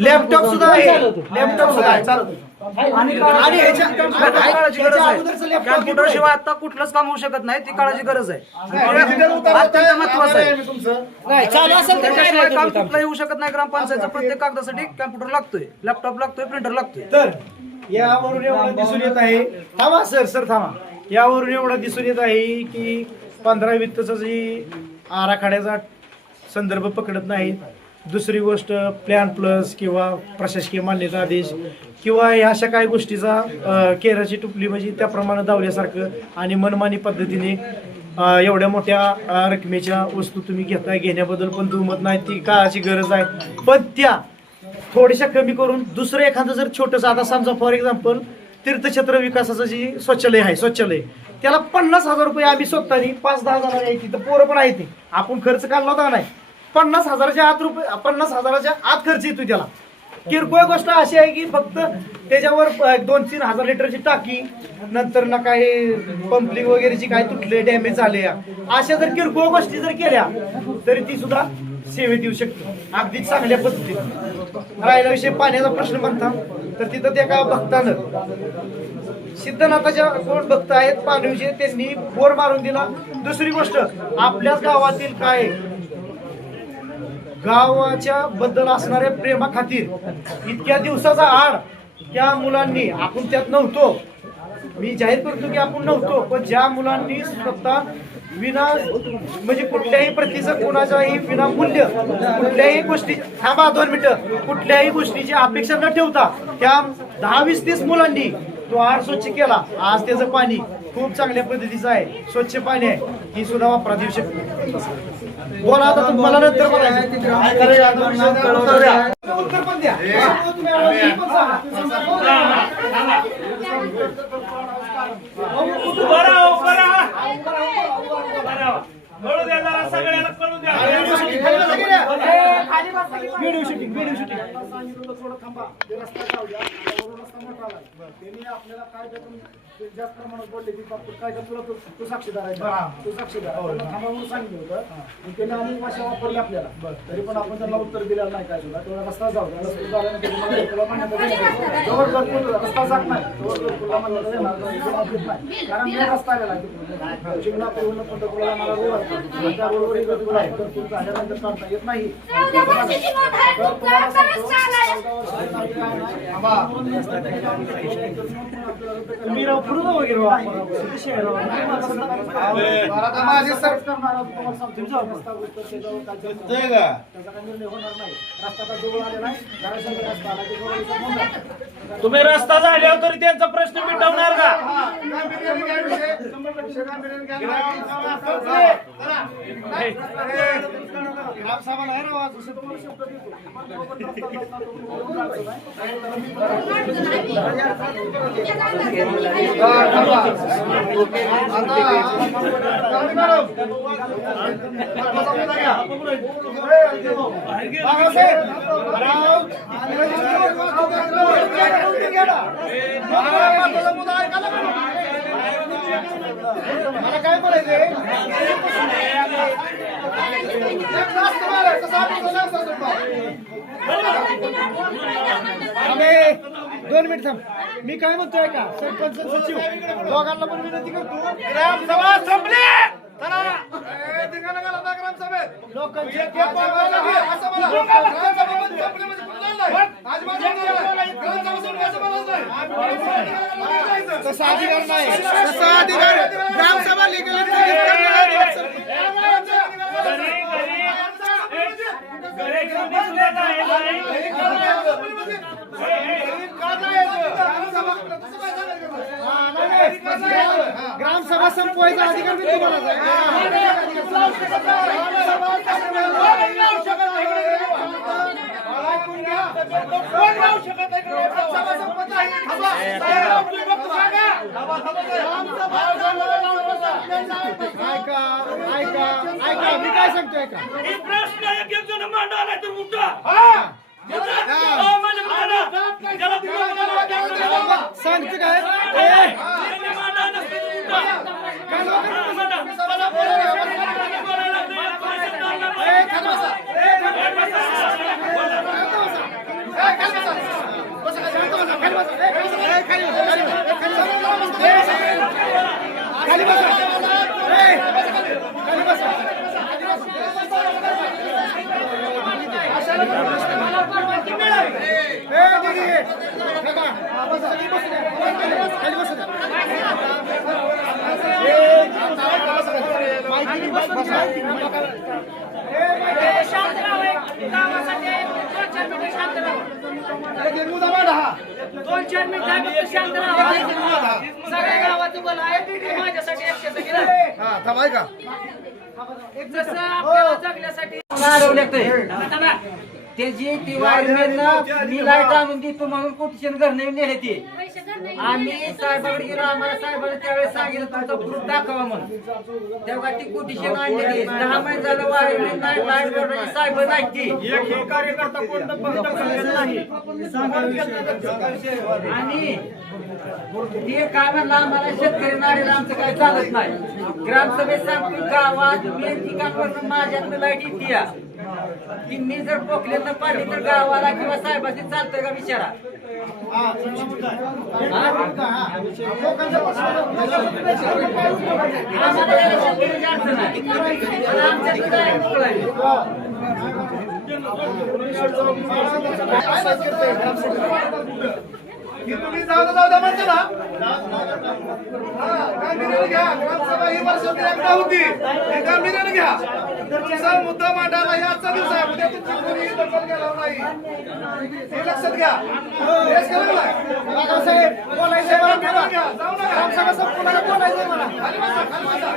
Laptop सुद्धा आहे, laptop सुद्धा आहे, चालतो. कॅम्प्युटर शिवाय आता कुठलंच काम होऊ शकत नाही, ती काळाची गरज आहे. अत्यंत महत्वाचं आहे. त्याच्याशिवाय काम कुठलं येऊ शकत नाही. ग्रामपंचायतच्या प्रत्येक कागदासाठी कॅम्प्युटर लागतोय, लॅपटॉप लागतोय, प्रिंटर लागतोय. तर यावरून एवढं दिसून येत आहे, थांबा सर थांबा. यावरून एवढं दिसून येत आहे की 15 वित्तचा जी आराखड्याचा संदर्भ पकडत नाहीत. दुसरी गोष्ट प्लॅन प्लस किंवा प्रशासकीय मान्यता आदेश किंवा ह्या अशा काही गोष्टीचा केराची टुपली म्हणजे त्याप्रमाणे दावल्यासारखं आणि मनमानी पद्धतीने एवढ्या मोठ्या रकमेच्या वस्तू तुम्ही घेण्याबद्दल पण दुमत नाही, ती काळाची गरज आहे. पण त्या थोड्याशा कमी करून दुसरं एखादं जर छोटंसं, आता समजा फॉर एक्झाम्पल तीर्थक्षेत्र विकासाचं जी शौचालय आहे, शौचालय त्याला 50,000 रुपये आम्ही स्वतःनी 5-10 जणांना आहे, तिथं पोरं पण आहेत, आपण खर्च काढला होता नाही. 50,000च्या आत रुपये, 50,000च्या आत खर्च येतो त्याला. किरकोळ गोष्ट अशी आहे की फक्त त्याच्यावर 2-3 हजार लिटरची टाकी, नंतर ना काही पंपलिंग वगैरेची काय तुटले डॅमेज झाले, अशा जर किरकोळ गोष्टी जर केल्या तरी ती सुद्धा सेवेत येऊ शकते अगदी चांगल्या पद्धतीने. राहिला विषय पाण्याचा प्रश्न म्हणता तर तिथं त्या का भक्तानं सिद्धनाथाच्या कोण भक्त आहेत पाणीचे, त्यांनी बोर मारून दिला. दुसरी गोष्ट आपल्याच गावातील काय गावाच्या बद्दल असणाऱ्या प्रेमा खातीर इतक्या दिवसाचा आड त्या मुलांनी, आपण त्यात नव्हतो, मी जाहीर करतो की आपण नव्हतो, पण ज्या मुलांनी स्वतः विना म्हणजे कुठल्याही प्रतीचं कोणाच्याही विनामूल्य कुठल्याही गोष्टी, थांबा 2 मिनिटं, कुठल्याही गोष्टीची अपेक्षा न ठेवता त्या 10-20-30 मुलांनी तो आड स्वच्छ केला. आज त्याचं पाणी खूप चांगल्या पद्धतीचं आहे, स्वच्छ पाणी आहे, ही सुद्धा वापरात येऊ शकते. बोला आता तुम्हाला नंतर उत्तर पण द्या. व्हिडिओ शूटिंग थोडं थांबा, रस्ता जाऊ द्या, रस्ता मोठा आला त्यांनी आपल्याला काय जास्त प्रमाणात बोलले की काय तुला तो साक्षीदार आहे, तो साक्षीदार थांबा म्हणून सांगितलं होतं. त्यांनी अनेक भाषा वापरली आपल्याला, तरी पण आपण त्यांना उत्तर दिलेलं नाही. काय सुद्धा तेवढा रस्ता जाऊ द्या, रस्ता झाल्यानंतर जवळ रस्ता जात नाही तुला म्हणलं नाही, कारण मी रस्ता आलेला चिमणा पूर्ण पंढरपूरला मला रोड आहे, त्या रोडवर भरपूर झाल्यानंतर काढता येत नाही. तुम्ही रस्ता झाल्यावर तरी त्यांचा प्रश्न मिटवणार का? मला काय बोलायचंय, दोन मिनिट थांब. मी काय म्हणतोय का, सरपंच सचिव दोघांना पण विनंती करतो, ग्रामसभा संपली तसा अधिकार नाही, तसा अधिकार ग्रामसभा ग्रामसभा संपवायचा अधिकार मी तुम्हाला ऐका मी काय सांगतोय का, प्रश्न एक जण मांडायला तर उठा. सांगते काय खाली बसा खाली बसा दोन चार मिनिटं शांत राहा. सगळ्या गावात बोला आहे माझ्यासाठी एकट्यासाठी नाही. थांबाय का जसं आपल्याला जगण्यासाठी त्याची ती वायरमॅन मी लाईट आणून देतो म्हणून कोटेशन घरने नेले ते आम्ही साहेबाकडे गेलो. आम्हाला साहेबांनी त्यावेळेस सांगितलं तुमचा प्रूफ दाखवा म्हणून. तेव्हा ती कोटेशन आणलेली 10 महिने झालं वायरमॅन नाही लाईट बोर्डाची साहेब नाही ती आणि ते काय म्हणलं आम्हाला शेतकरी नाडीला आमचं काय चालत नाही. ग्रामसभेत सांगतो गावात मेन ठिकाणवरून माझ्याकडे लाईट येते की मी जर पोकलेलं पाणी तर गावाला किंवा साहेबाची चालतंय का विचारा. आम्हाला याला शेतकऱ्याची अडचण आहे. आणि आमच्याकडे काय मोकळं आहे. तुम्ही जाऊ द्या म्हणतो ना गांभीर्याने घ्या. ग्रामसभा ही वर्षातून एकदा होती ही गांभीर्याने घ्या. तुमचा मुद्दा मांडायला हे आजचा दिवस आहे. उद्या तुमची कोणी दखल घेणार नाही हे लक्षात घ्या. हेच कळलं का? साहेब बोलायचं मला. ग्रामसभा संपूर्ण बोलायचं मला. खाली बसा, खाली बसा.